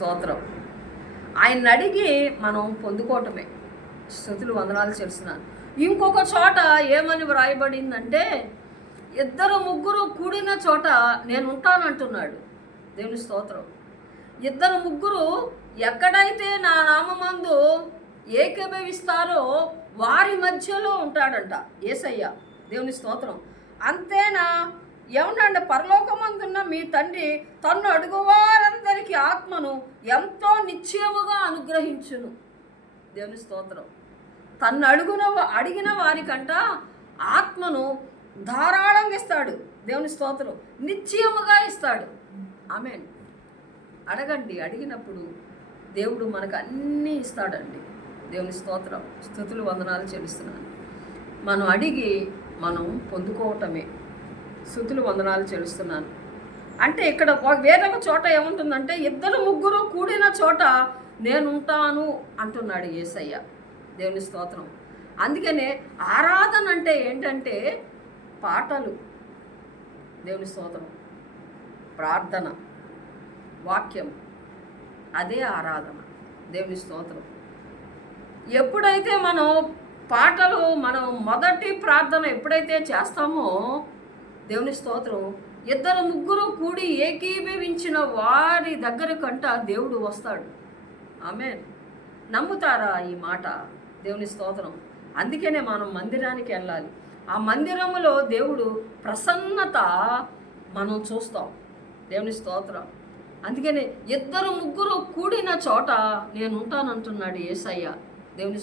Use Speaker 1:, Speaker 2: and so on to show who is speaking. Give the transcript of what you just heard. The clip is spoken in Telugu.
Speaker 1: స్తోత్రం. ఆయన అడిగి మనం పొందుకోవటమే. స్థుతులు వందనాలు చేస్తున్నాను. ఇంకొక చోట ఏమని వ్రాయబడిందంటే ఇద్దరు ముగ్గురు కూడిన చోట నేను ఉంటానంటున్నాడు. దేవుని స్తోత్రం. ఇద్దరు ముగ్గురు ఎక్కడైతే నా నామందు ఏకీభవిస్తారో వారి మధ్యలో ఉంటాడంట ఏసయ్య. దేవుని స్తోత్రం. అంతేనా? ఏమన్నాండి పరలోకమందున్న మీ తండ్రి తన్ను అడుగువారందరికీ ఆత్మను ఎంతో నిశ్చయముగా అనుగ్రహించును. దేవుని స్తోత్రం. తన్ను అడుగున అడిగిన వారికంట ఆత్మను ధారాళంగా ఇస్తాడు. దేవుని స్తోత్రం. నిశ్చయముగా ఇస్తాడు. ఆమెన్. అడగండి. అడిగినప్పుడు దేవుడు మనకు అన్నీ ఇస్తాడండి. దేవుని స్తోత్రం. స్థుతులు వందనాలు చెల్లిస్తున్నాను. మనం అడిగి మనం పొందుకోవటమే. శృతులు వందనాలు చెల్లిస్తున్నాను అంటే ఇక్కడ ఒక- వేరొక చోట ఏముంటుందంటే ఇద్దరు ముగ్గురు కూడిన చోట నేనుంటాను అంటున్నాడు యేసయ్య దేవుని స్తోత్రం. అందుకనే ఆరాధన అంటే ఏంటంటే పాటలు. దేవుని స్తోత్రం. ప్రార్థన. వాక్యం. అదే ఆరాధన. దేవుని స్తోత్రం. ఎప్పుడైతే మనం పాటలు మనం మొదటి ప్రార్థన ఎప్పుడైతే చేస్తామో దేవుని స్తోత్రం. ఇద్దరు ముగ్గురు కూడి ఏకీభవించిన వారి దగ్గర కంట దేవుడు వస్తాడు. ఆమె నమ్ముతారా ఈ మాట? దేవుని స్తోత్రం. అందుకనే మనం మందిరానికి వెళ్ళాలి. ఆ మందిరములో దేవుడు ప్రసన్నత మనం చూస్తాం. దేవుని స్తోత్రం. అందుకనే ఇద్దరు ముగ్గురు కూడిన చోట నేను ఉంటానంటున్నాడు ఏసయ్య. దేవుని